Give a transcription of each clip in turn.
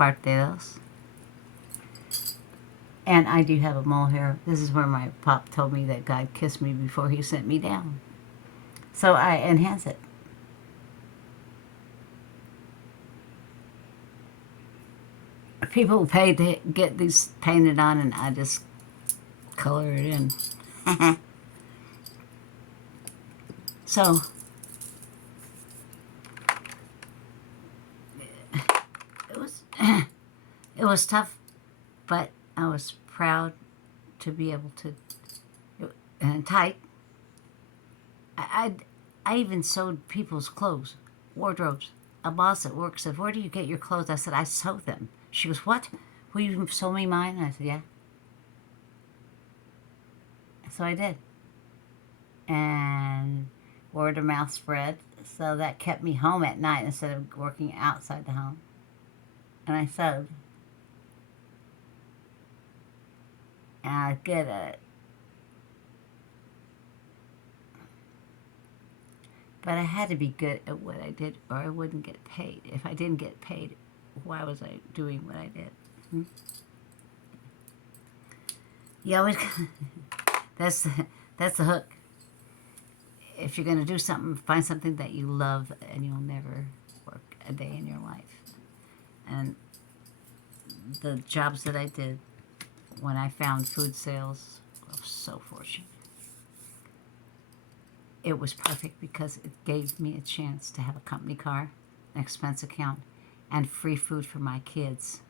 parteros. And I do have a mole here. This is where my pop told me that God kissed me before he sent me down. So I enhance it. People pay to get these painted on, and I just color it in. So it was it was tough, but I was proud to be able to. And tight. I, I even sewed people's clothes, wardrobes. A boss at work said, "Where do you get your clothes?" I said, "I sew them." She goes, "What? Will you sew me mine?" I said, "Yeah." So I did. And word of mouth spread. So that kept me home at night instead of working outside the home. And I sewed. And I was good at it. But I had to be good at what I did or I wouldn't get paid. If I didn't get paid, why was I doing what I did? Hmm? You always, that's, that's the hook. If you're going to do something, find something that you love and you'll never work a day in your life. And the jobs that I did when I found food sales, I was so fortunate. It was perfect because it gave me a chance to have a company car, an expense account, and free food for my kids.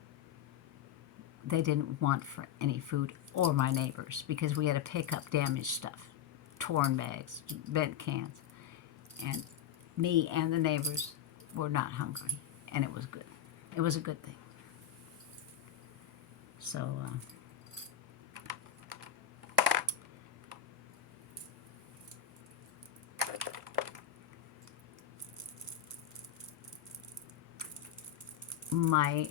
They didn't want for any food or my neighbors because we had to pick up damaged stuff, torn bags, bent cans. And me and the neighbors were not hungry, and it was good. It was a good thing. So, my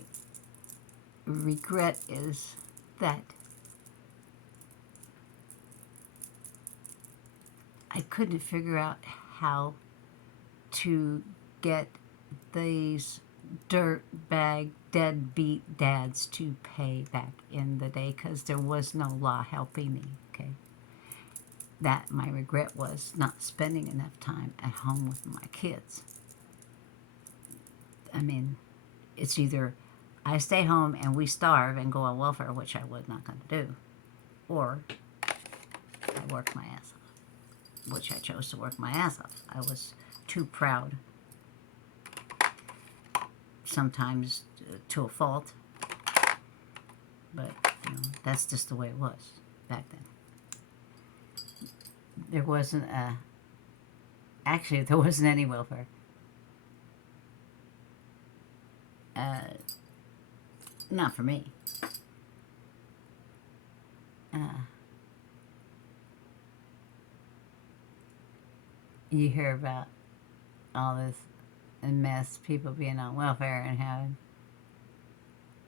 regret is that I couldn't figure out how to get these dirtbag deadbeat dads to pay back in the day because there was no law helping me. Okay, that my regret was not spending enough time at home with my kids. I mean, it's either I stay home and we starve and go on welfare, which I was not going to do, or I work my ass off, which I chose to work my ass off. I was too proud, sometimes to a fault, but that's just the way it was back then. There wasn't actually there wasn't any welfare. Not for me. You hear about all this mess, people being on welfare and having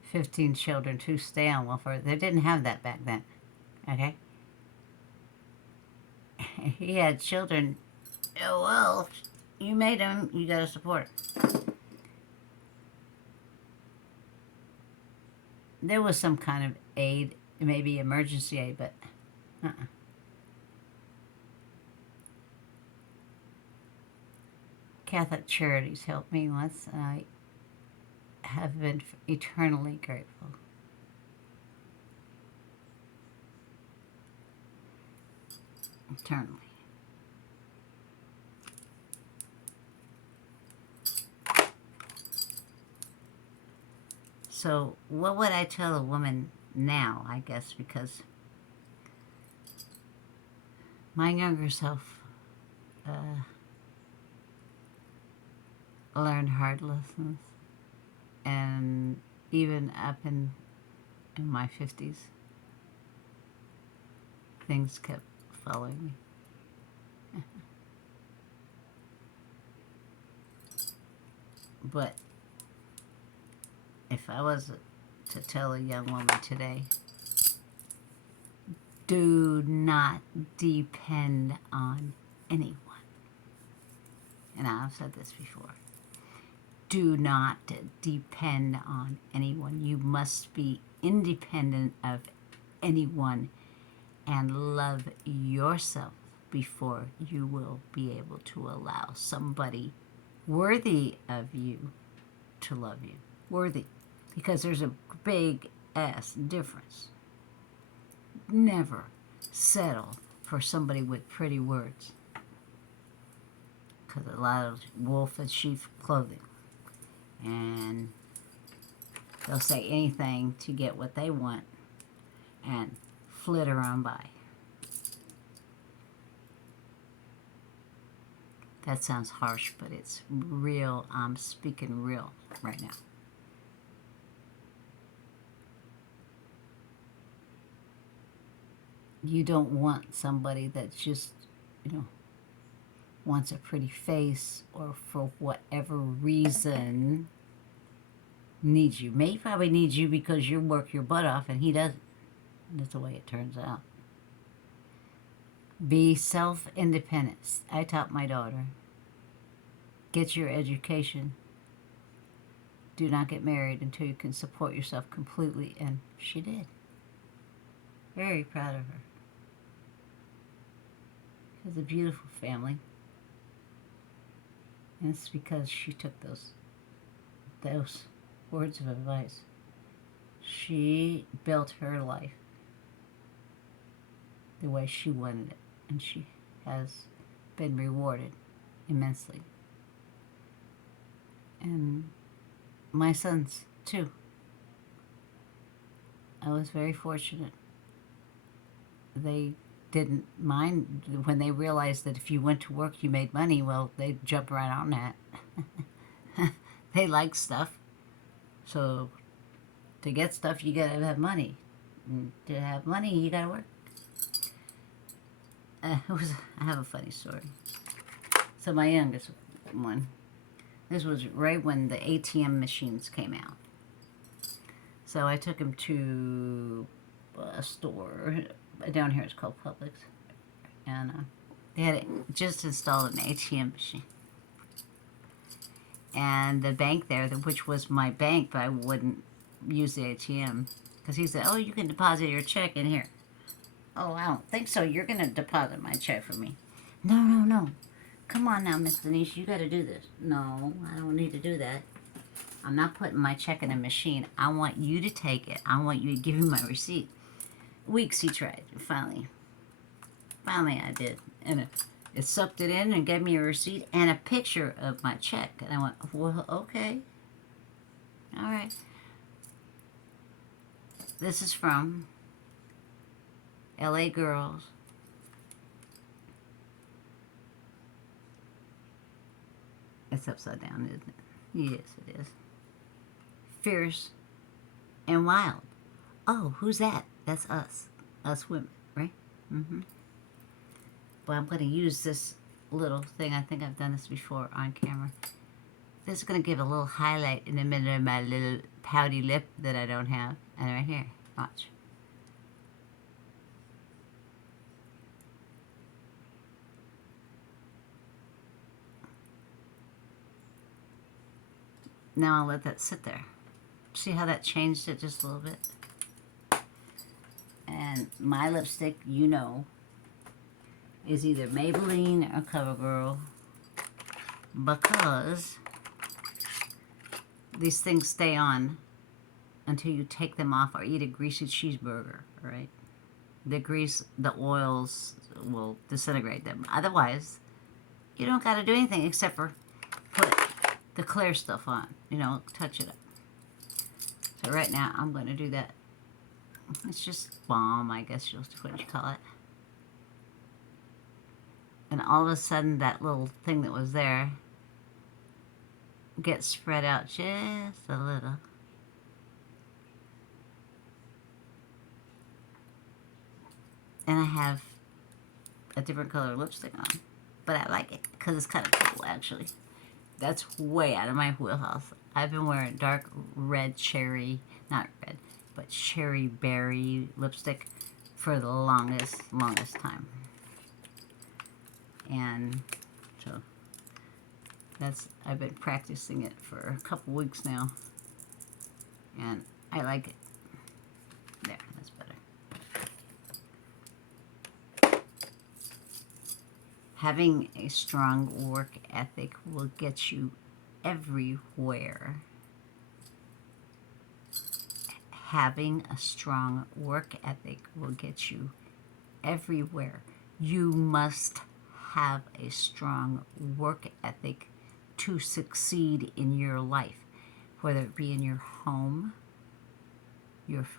15 children to stay on welfare. They didn't have that back then. Okay? He had children. Oh, well, you made them, you gotta support. There was some kind of aid, maybe emergency aid, but Catholic Charities helped me once, and I have been eternally grateful. Eternally. So, what would I tell a woman now, I guess, because my younger self learned hard lessons, and even up in my 50s, things kept following me. But if I was to tell a young woman today, do not depend on anyone. And I've said this before. Do not depend on anyone. must be independent of anyone and love yourself before you will be able to allow somebody worthy of you to love you. Worthy. Because there's a big ass difference. Never settle for somebody with pretty words. Because a lot of wolf in sheep clothing. And they'll say anything to get what they want and flitter on by. That sounds harsh, but it's real. I'm speaking real right now. You don't want somebody that just, wants a pretty face or for whatever reason needs you. May probably needs you because you work your butt off and he doesn't. That's the way it turns out. Be self-independent. I taught my daughter, get your education. Do not get married until you can support yourself completely. And she did. Very proud of her. She has a beautiful family. And it's because she took those words of advice. She built her life the way she wanted it. And she has been rewarded immensely. And my sons, too. I was very fortunate. They didn't mind when they realized that if you went to work, you made money. Well, they'd jump right on that. They like stuff. So to get stuff, you gotta have money. And to have money, you gotta work. I have a funny story. So my youngest one, this was right when the ATM machines came out. So I took him to a store down here. It's called Publix, and they had just installed an ATM machine. And the bank there, which was my bank, but I wouldn't use the ATM because he said, "Oh, you can deposit your check in here." Oh, I don't think so. You're going to deposit my check for me. No. Come on now, Miss Denise. You got to do this. No, I don't need to do that. I'm not putting my check in a machine. I want you to take it. I want you to give me my receipt. Weeks he tried. Finally I did. And it sucked it in and gave me a receipt and a picture of my check. And I went, well, okay. All right. This is from LA Girls. It's upside down, isn't it? Yes, it is. Fierce and wild. Oh, who's that? That's us. Us women, right? Mm-hmm. But I'm going to use this little thing. I think I've done this before on camera. This is going to give a little highlight in the middle of my little pouty lip that I don't have. And right here. Watch. Now I'll let that sit there. See how that changed it just a little bit? And my lipstick, is either Maybelline or CoverGirl because these things stay on until you take them off or eat a greasy cheeseburger, right? The grease, the oils will disintegrate them. Otherwise, you don't got to do anything except for put the clear stuff on, touch it up. So right now, I'm going to do that. It's just balm, I guess what you call it. And all of a sudden, that little thing that was there gets spread out just a little. And I have a different color lipstick on. But I like it because it's kind of cool, actually. That's way out of my wheelhouse. I've been wearing dark red cherry, not red, but cherry berry lipstick for the longest time. And so I've been practicing it for a couple weeks now. And I like it. There, that's better. Having a strong work ethic will get you everywhere. Having a strong work ethic will get you everywhere. You must have a strong work ethic to succeed in your life, whether it be in your home,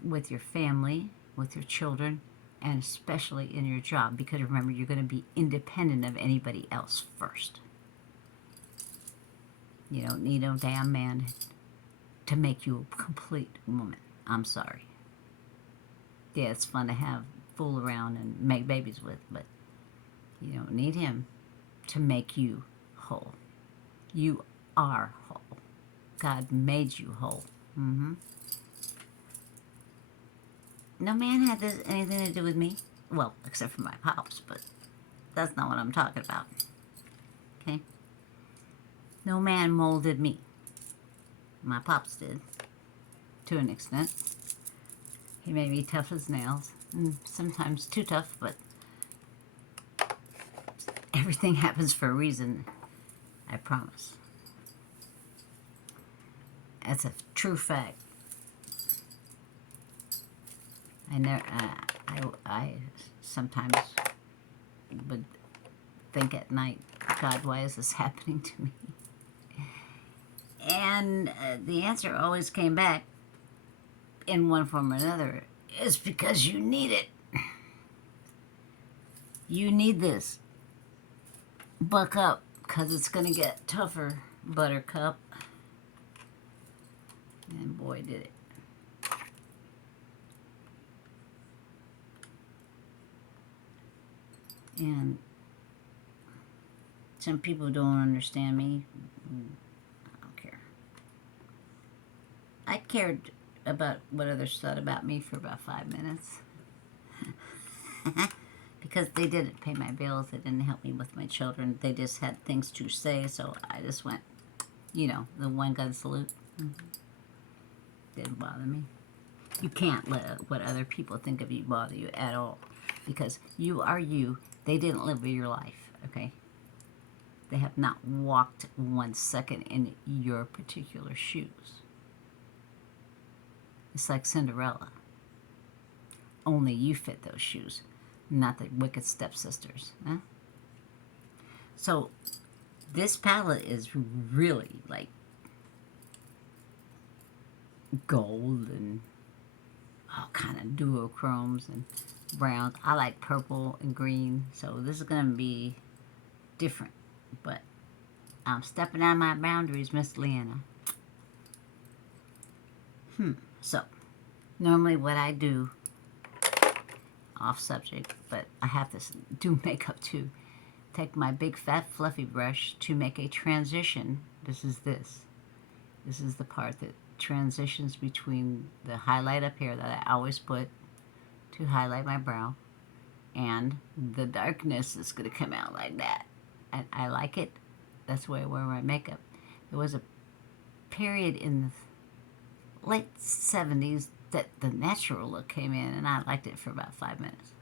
with your family, with your children, and especially in your job, because remember, you're going to be independent of anybody else first. You don't need no damn man to make you a complete woman. I'm sorry. Yeah, it's fun to fool around and make babies with, but you don't need him to make you whole. You are whole. God made you whole. No man had anything to do with me. Well, except for my pops, but that's not what I'm talking about. Okay? No man molded me. My pops did, to an extent. He made me tough as nails, and sometimes too tough, but everything happens for a reason, I promise. That's a true fact. I sometimes would think at night, God, why is this happening to me? And the answer always came back in one form or another. It's because you need it. You need this. Buck up, because it's going to get tougher, buttercup. And boy, did it. And some people don't understand me. I don't care. I cared about what others thought about me for about 5 minutes. Because they didn't pay my bills. They didn't help me with my children. They just had things to say. So I just went, the one gun salute. Didn't bother me. You can't let what other people think of you bother you at all. Because you are you. They didn't live your life, okay? They have not walked 1 second in your particular shoes. It's like Cinderella. Only you fit those shoes, not the wicked stepsisters. Huh? So this palette is really like gold and all kind of duochromes and browns. I like purple and green, so this is going to be different. But I'm stepping out of my boundaries, Miss Leanna. So, normally what I do, off subject, but I have to do makeup too. Take my big fat fluffy brush to make a transition. This is the part that transitions between the highlight up here that I always put to highlight my brow, and the darkness is going to come out like that. And I like it. That's the way I wear my makeup. There was a period in the late 70s that the natural look came in, and I liked it for about 5 minutes.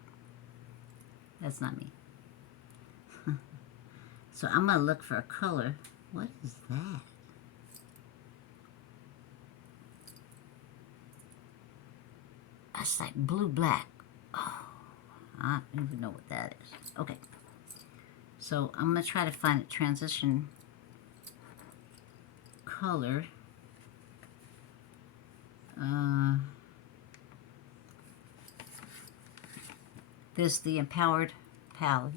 That's not me. So I'm going to look for a color. What is that? That's like blue-black. Oh, I don't even know what that is. Okay. So I'm going to try to find a transition color. This the Empowered palette.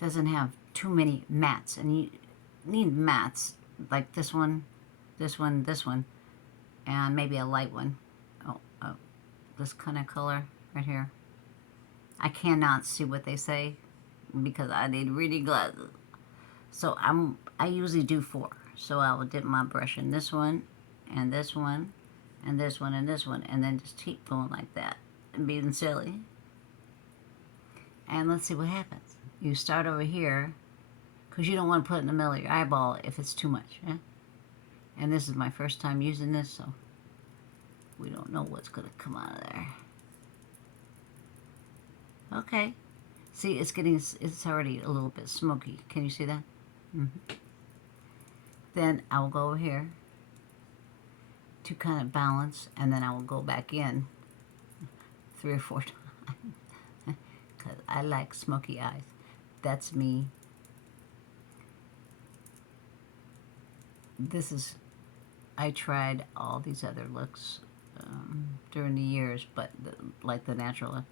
Doesn't have too many mattes, and you need mattes like this one, this one, this one, and maybe a light one. Oh, this kind of color right here. I cannot see what they say because I need reading glasses. So I usually do 4. So I will dip my brush in this one, and this one, and this one, and this one, and then just keep going like that and being silly. And let's see what happens. You start over here, because you don't want to put it in the middle of your eyeball if it's too much. Eh? And this is my first time using this, so we don't know what's going to come out of there. Okay. See, it's already a little bit smoky. Can you see that? Then I will go over here to kind of balance, and then I will go back in 3 or 4 times because I like smoky eyes. That's me. I tried all these other looks during the years, but like the natural look.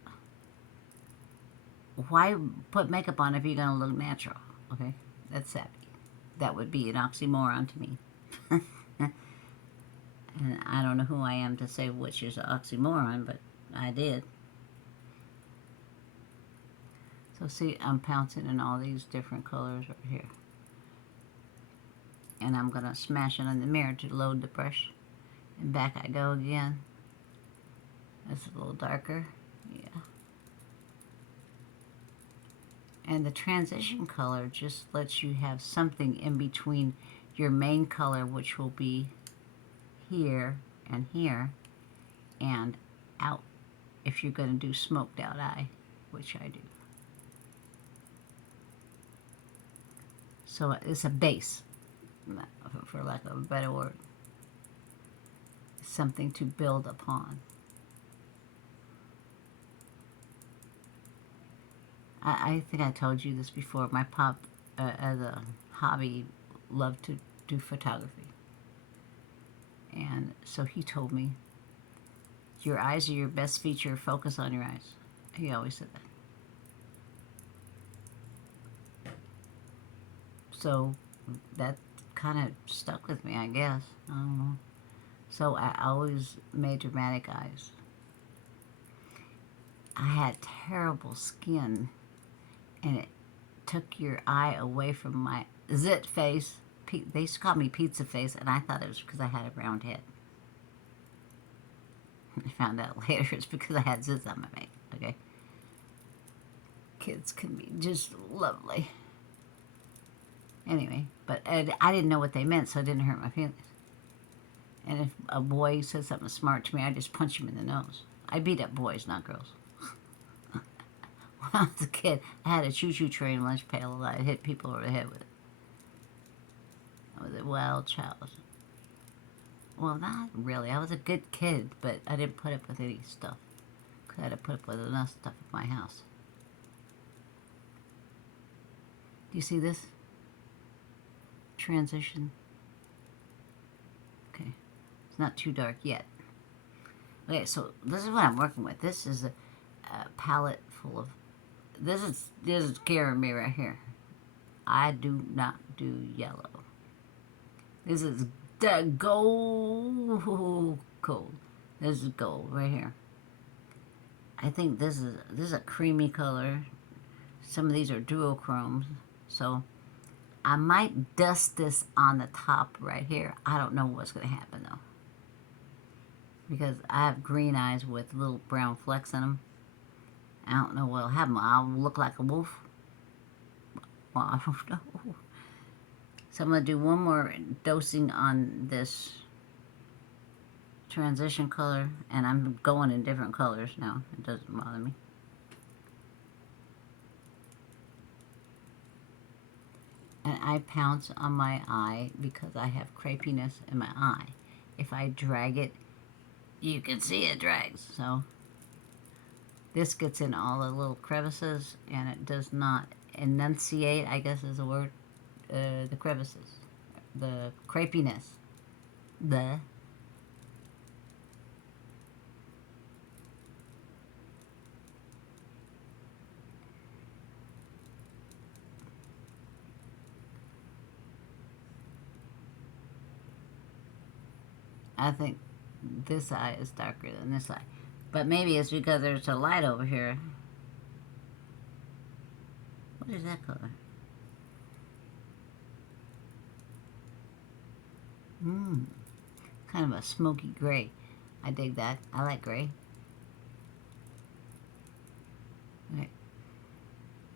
Why put makeup on if you're going to look natural? Okay, that's sappy. That would be an oxymoron to me. And I don't know who I am to say which is an oxymoron, but I did. So see, I'm pouncing in all these different colors right here. And I'm going to smash it on the mirror to load the brush. And back I go again. That's a little darker. Yeah. And the transition color just lets you have something in between your main color, which will be here, and out if you're going to do smoked out eye, which I do. So it's a base, for lack of a better word. Something to build upon. I think I told you this before. My pop, as a hobby, loved to do photography. And so he told me, your eyes are your best feature, focus on your eyes. He always said that. So that kind of stuck with me, I guess. I don't know. So I always made dramatic eyes. I had terrible skin, and it took your eye away from my zit face. They used to call me pizza face, and I thought it was because I had a round head. I found out later it's because I had zits on my face, okay? Kids can be just lovely. Anyway, but I didn't know what they meant, so it didn't hurt my feelings. And if a boy said something smart to me, I just punch him in the nose. I beat up boys, not girls. When I was a kid, I had a choo-choo train lunch pail that I'd hit people over the head with it. I was a wild child. Well, not really. I was a good kid, but I didn't put up with any stuff. Because I had to put up with enough stuff at my house. Do you see this? Transition. Okay. It's not too dark yet. Okay, so this is what I'm working with. This is a palette full of... This is scaring me right here. I do not do yellow. This is the gold. This is gold right here. I think this is a creamy color. Some of these are duochromes. So I might dust this on the top right here. I don't know what's going to happen though. Because I have green eyes with little brown flecks in them. I don't know what'll happen. I'll look like a wolf. Well, I don't know. So I'm going to do one more dosing on this transition color. And I'm going in different colors now. It doesn't bother me. And I pounce on my eye because I have crepiness in my eye. If I drag it, you can see it drags. So this gets in all the little crevices, and it does not enunciate, I guess is the word, the crevices, the crepiness. I think this eye is darker than this eye. But maybe it's because there's a light over here. What is that color? Kind of a smoky gray. I dig that. I like gray. Okay.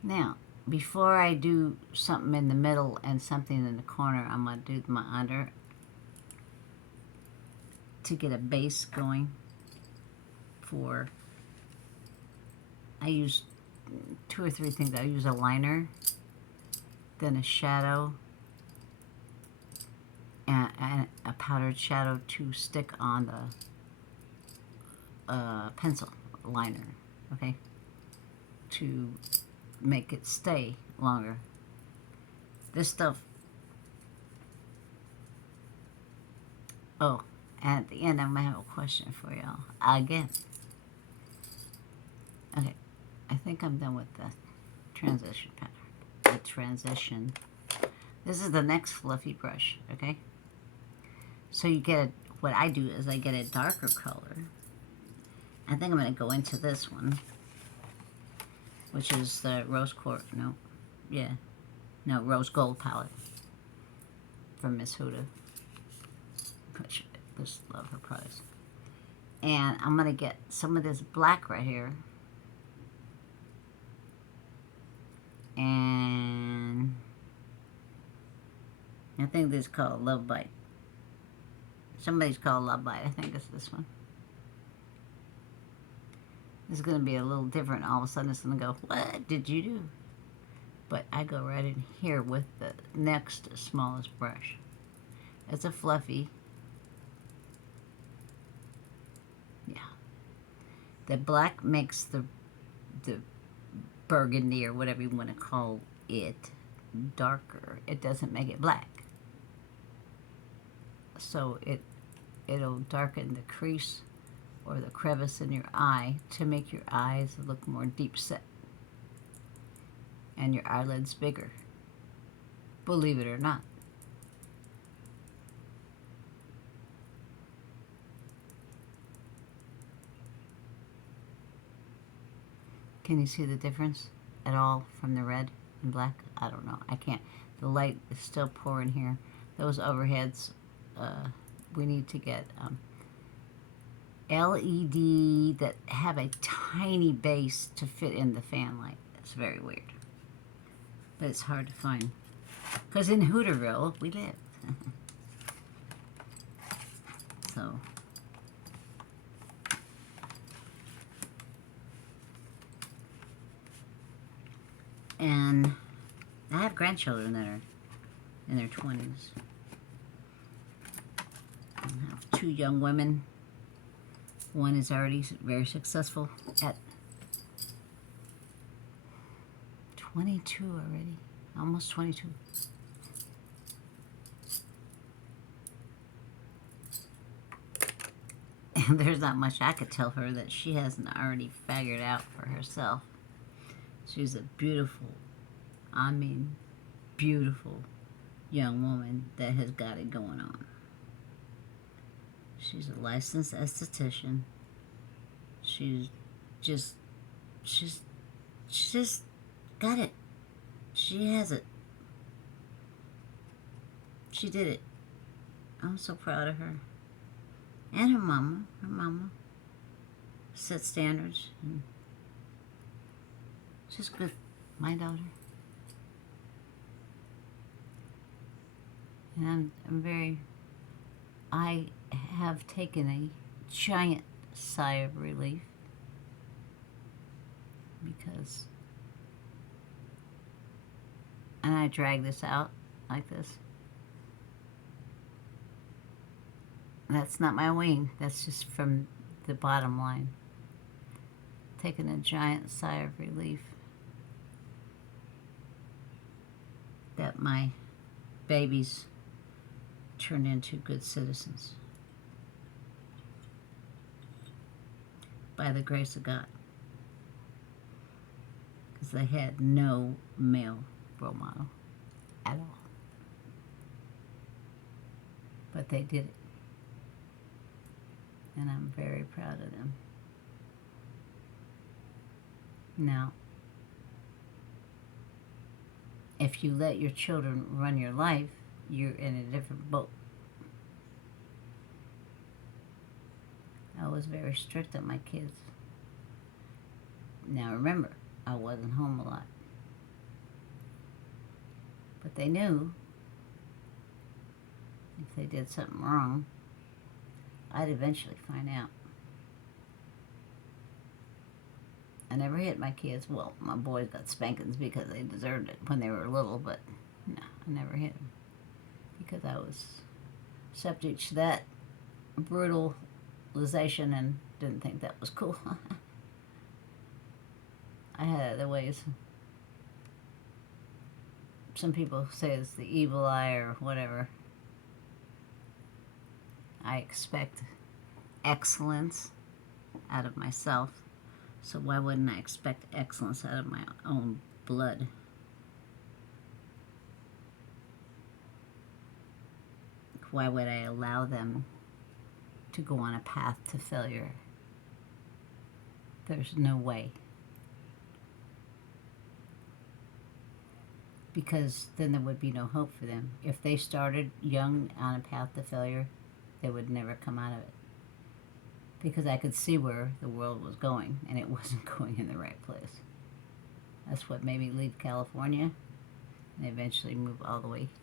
Now, before I do something in the middle and something in the corner, I'm going to do my under. to get a base going for, I use 2 or 3 things. I use a liner, then a shadow, and a powdered shadow to stick on the pencil liner, okay, to make it stay longer. This stuff, oh, and at the end I might have a question for y'all again. Okay, I think I'm done with the transition pattern. The transition. This is the next fluffy brush, okay? So you get what I do is I get a darker color. I think I'm going to go into this one, which is the rose gold palette from Miss Huda. Which I just love her products. And I'm going to get some of this black right here. And I think this is called Love Bite. Somebody's called Love Bite. I think it's this one. This is going to be a little different. All of a sudden it's going to go, what did you do? But I go right in here with the next smallest brush. It's a fluffy. Yeah. The black makes the burgundy or whatever you want to call it darker. It doesn't make it black. So it'll darken the crease or the crevice in your eye to make your eyes look more deep set and your eyelids bigger, believe it or not. Can you see the difference at all from the red and black? I don't know. I can't. The light is still pouring here. Those overheads, we need to get LED that have a tiny base to fit in the fan light. It's very weird. But it's hard to find. Because in Hooterville, we live. So. And I have grandchildren that are in their 20s. I have 2 young women. One is already very successful at 22 already. Almost 22. And there's not much I could tell her that she hasn't already figured out for herself. She's a beautiful, I mean, beautiful young woman that has got it going on. She's a licensed esthetician. She's just got it. She has it. She did it. I'm so proud of her. And her mama. Her mama set standards. And she's good. My daughter. And I have taken a giant sigh of relief because, and I drag this out like this. That's not my wing. That's just from the bottom line. Taking a giant sigh of relief that my babies turn into good citizens by the grace of God, because they had no male role model at all, but they did it, and I'm very proud of them. Now, if you let your children run your life, you're in a different boat. I was very strict on my kids. Now remember, I wasn't home a lot. But they knew if they did something wrong, I'd eventually find out. I never hit my kids. Well, my boys got spankings because they deserved it when they were little, but no, I never hit them because I was subject to that brutalization and didn't think that was cool. I had other ways. Some people say it's the evil eye or whatever. I expect excellence out of myself, so why wouldn't I expect excellence out of my own blood? Why would I allow them to go on a path to failure? There's no way. Because then there would be no hope for them. If they started young on a path to failure, they would never come out of it. Because I could see where the world was going, and it wasn't going in the right place. That's what made me leave California and eventually move all the way to